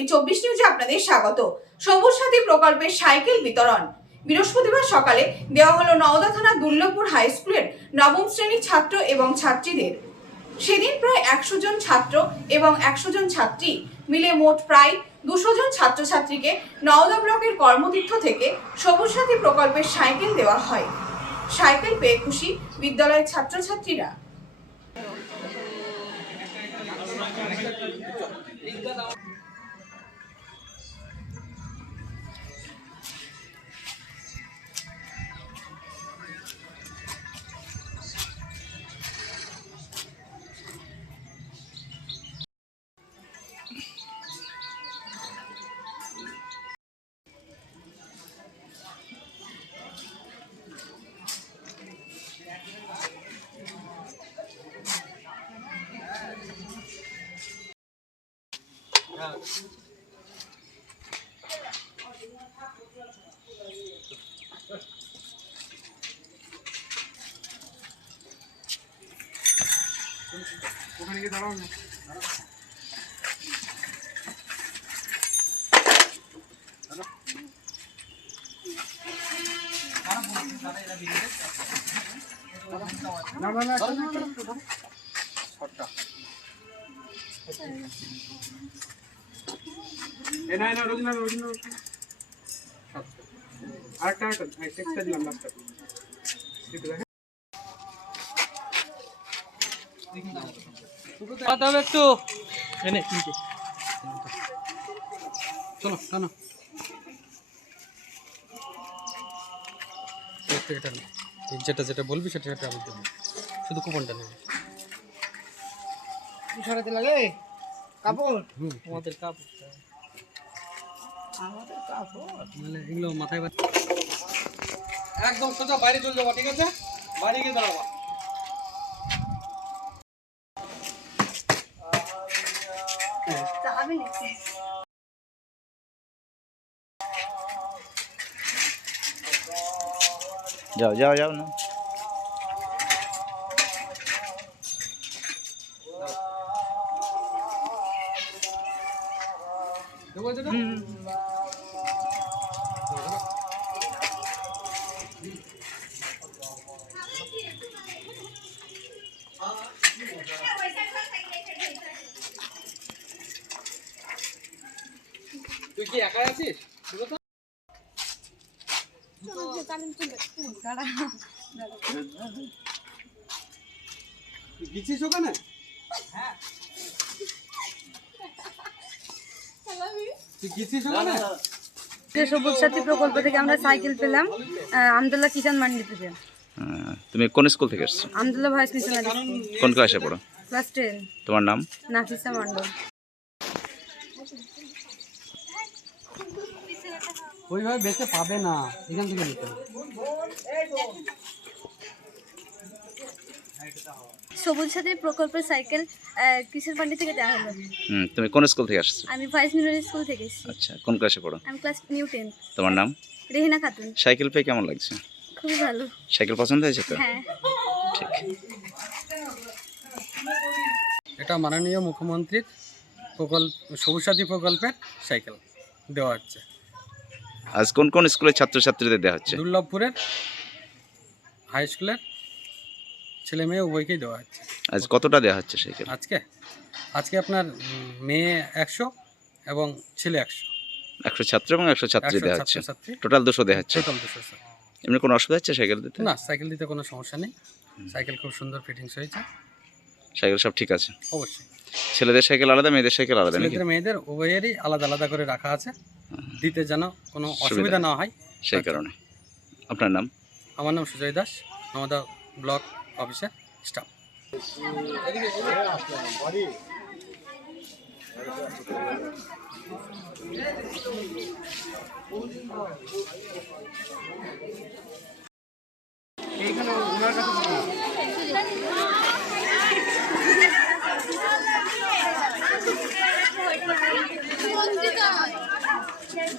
TV চব্বিশ নিউজে আপনাদের স্বাগত। সবুজ সাথী প্রকল্পের সাইকেল বিতরণ। বৃহস্পতিবার সকালে দেওয়া হলো নওদা থানা দুর্লভপুর হাই স্কুলের নবম শ্রেণির ছাত্র এবং ছাত্রীদের। সেদিন প্রায় একশো জন ছাত্র এবং একশো জন ছাত্রী মিলে মোট প্রায় দুশো জন ছাত্রছাত্রীকে নওদা ব্লকের কর্মতীর্থ থেকে সবুজ সাথী প্রকল্পের সাইকেল দেওয়া হয়। সাইকেল পেয়ে খুশি বিদ্যালয়ের ছাত্রছাত্রীরা। ওখানে গিয়ে দাঁড়াও না না না এ না না অরিজিনাল অরিজিনাল আরেকটা আরেকটা এই দিলাম লাস্টটা একটু দেখেন কথা হবে একটু। এনে নিচে চলো টানো। এটা নে। যেটা যেটা বলবি সেটা সেটা আমি দেবো শুধু কুপনটা নেবে। সরাতে লাগে? কাপড়? হুম। আমাদের কাপড়। আমাদের কাপড়? এগুলো মাথায় একদম সোজা বাইরে চলে যাব ঠিক আছে? বাইরে গিয়ে দাঁড়াবা। যাও যাও যাও না। তুই কি একা আছিস? গেছিস ওখানে? তুই গেছিস ওখানে যে সবুজ সাথী প্রকল্প থেকে আমরা সাইকেল পেলাম আমদুল্লাহ কিষান মান্ডি থেকে। তুমি কোন স্কুল থেকে এসছো? আমদুল্লাহ ভাইস মিশনারি কোন ক্লাসে পড়ো? Class ten. তোমার নাম? নাফিসা মন্ডল ওইভাবে বেঁচে পাবে না এখান থেকে নিতে হবে। সবুজ সাথী প্রকল্পের সাইকেল কিশোর পান্ডি থেকে দেওয়া হলো। হুম তুমি কোন স্কুল থেকে আসছো? আমি ভাইস মিশনারি স্কুল থেকে এসেছি। আচ্ছা কোন ক্লাসে পড়ো? আমি ক্লাস নিউ টেন তোমার নাম? রেহিনা খাতুন। সাইকেল পেয়ে কেমন লাগছে? খুবই ভালো। সাইকেল পছন্দ হয়েছে তো? হ্যাঁ। ঠিক। এটা মাননীয় মুখ্যমন্ত্রীর প্রকল্প সবুজ সাথী প্রকল্পের সাইকেল দেওয়া হচ্ছে। আজ কোন কোন স্কুলের ছাত্রছাত্রীদের দেওয়া হচ্ছে? দুর্লভপুরের হাই স্কুলের ছেলে মেয়ে উভয়কেই দেওয়া হচ্ছে। আজ কতটা দেওয়া হচ্ছে সাইকেল আজকে? আজকে আপনার মেয়ে একশো এবং ছেলে একশো। একশো ছাত্র এবং একশো ছাত্রী দেওয়া হচ্ছে। টোটাল দুশো দেওয়া হচ্ছে? টোটাল দুশো। এমনি কোনো অসুবিধা হচ্ছে সাইকেল দিতে? না সাইকেল দিতে কোনো সমস্যা নেই। সাইকেল খুব সুন্দর ফিটিংস হয়েছে। সাইকেল সব ঠিক আছে? অবশ্যই। ছেলেদের সাইকেল আলাদা মেয়েদের সাইকেল আলাদা ছেলেদের মেয়েদের উভয়েরই আলাদা আলাদা করে রাখা আছে। দিতে যেন কোনো অসুবিধা না হয় সেই কারণে। আপনার নাম? আমার নাম সুজয় দাস আমাদের ব্লক অফিসের স্টাফ। এইখানে ওনার কাছে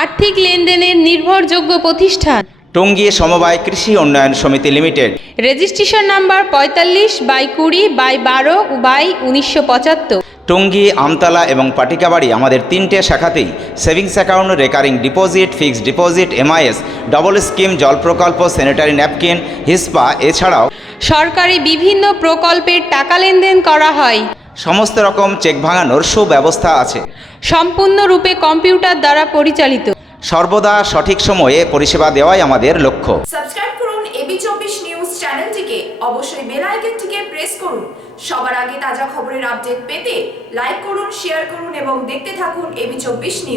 আর্থিক লেনদেনের নির্ভরযোগ্য প্রতিষ্ঠান। টঙ্গী সমবায় কৃষি উন্নয়ন সমিতি লিমিটেড। রেজিস্ট্রেশন নাম্বার পঁয়তাল্লিশ বাই কুড়ি বাই বারো বাই উনিশশো পঁচাত্তর। টঙ্গী আমতলা এবং পাটিকাবাড়ি আমাদের তিনটে শাখাতেই savings account recurring deposit fixed deposit MIS double scheme জল প্রকল্প স্যানিটারি ন্যাপকিন হিসপা এছাড়াও সরকারি বিভিন্ন প্রকল্পের টাকা লেনদেন করা হয়। সমস্ত রকম চেক ভাঙানোর সুব্যবস্থা আছে। সম্পূর্ণরূপে কম্পিউটার দ্বারা পরিচালিত। সর্বদা সঠিক সময়ে পরিষেবা দেওয়াই আমাদের লক্ষ্য। সাবস্ক্রাইব করুন এবি চব্বিশ নিউজ চ্যানেলটিকে। অবশ্যই বেল আইকনটিকে প্রেস করুন। সবার আগে তাজা খবরের আপডেট পেতে লাইক করুন শেয়ার করুন এবং দেখতে থাকুন এবি চব্বিশ নিউজ